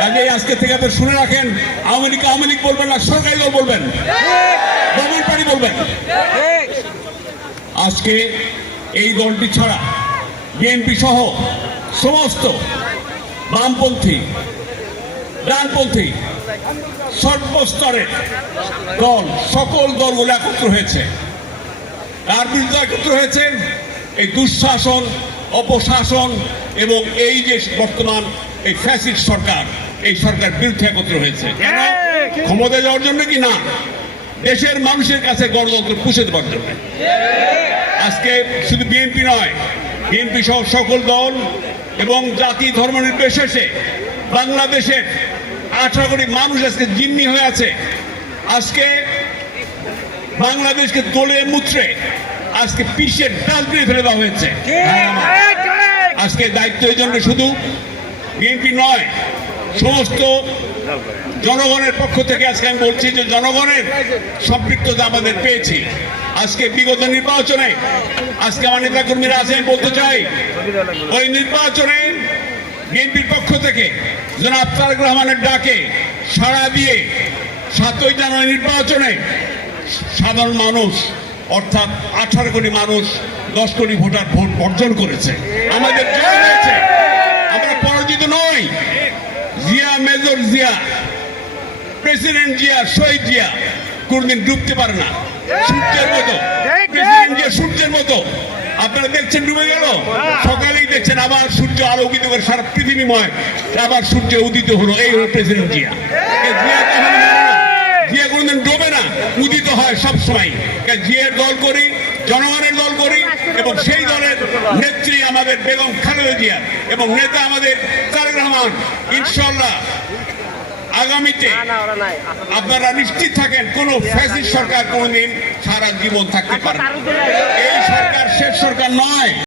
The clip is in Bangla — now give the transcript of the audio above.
কাজে আজকে থেকে আপনার শুনে রাখেন, আওয়ামী লীগ আওয়ামী লীগ বলবেন না, সরকারি দল বলবেন। গভর্নমেন্ট পার্টি বলবেন। আজকে এই দলটি ছাড়া বিএনপি সহ সমস্ত বামপন্থী, ডানপন্থী, সর্বস্তরের দল, সকল দলগুলো একত্র হয়েছে। তার বিরুদ্ধে একত্র হয়েছে? এই দুঃশাসন, অপশাসন এবং এই যে বর্তমান এই ফ্যাসিড সরকার। এই সরকার বিরুদ্ধে একত্র হয়েছে। ক্ষমতা যাওয়ার জন্য কি না? দেশের মানুষের কাছে গণতন্ত্র পুষে দেওয়ার জন্য। আজকে শুধু বিএনপি নয় বিএনপি সহ সকল দল এবং জাতি ধর্ম নির্বিশেষে বাংলাদেশের আঠারো কোটি মানুষ আজকে জিম্মি হয়ে আছে। আজকে বাংলাদেশকে দোলে মুত্রে আজকে পিসের ডাস্টবিনে ফেলে দেওয়া হয়েছে। আজকে দায়িত্ব এই জন্য শুধু বিএনপি নয় সমস্ত জনগণের পক্ষ থেকে আজকে আমি বলছি যে জনগণের সম্পৃক্ততা আমাদের পেয়েছি। আজকে বিগত নির্বাচনে আজকে আমার নেতা কর্মীরা আছে, আমি বলতে চাই, ওই নির্বাচনে বিএনপির পক্ষ থেকে জনাব তারেক রহমানের ডাকে সাড়া দিয়ে সাতই জানুয়ারি নির্বাচনে সাধারণ মানুষ, অর্থাৎ আঠারো কোটি মানুষ, দশ কোটি ভোটার ভোট বর্জন করেছে। আমাদের জয় হয়েছে আমরা পরাজিত নই জিয়া মেজর জিয়া প্রেসিডেন্ট জিয়া শহীদ জিয়া কোনদিন ডুবতে পারে না। সূর্যের মতো প্রেসিডেন্ট জিয়া সূর্যের মতো। আপনারা দেখছেন ডুবে গেল? সকালেই দেখছেন আবার সূর্য আলোকিত করে সারা পৃথিবীময় আবার সূর্য উদিত হলো। এই হলো প্রেসিডেন্ট জিয়া। জিয়া মরে না। জিয়া কোনদিন ডোবে না উদিত হয় সব সময়। জিয়ার দল করি জনগণের দল করি এবং সেই দলের নেত্রী আমাদের বেগম খালেদা জিয়া এবং নেতা আমাদের তারেক রহমান। ইনশাল্লাহ আগামীতে আপনারা নিশ্চিত থাকেন কোন ফ্যাসিস্ট সরকার কোনদিন সারা জীবন থাকতে পারে এই সরকার শেষ সরকার নয়।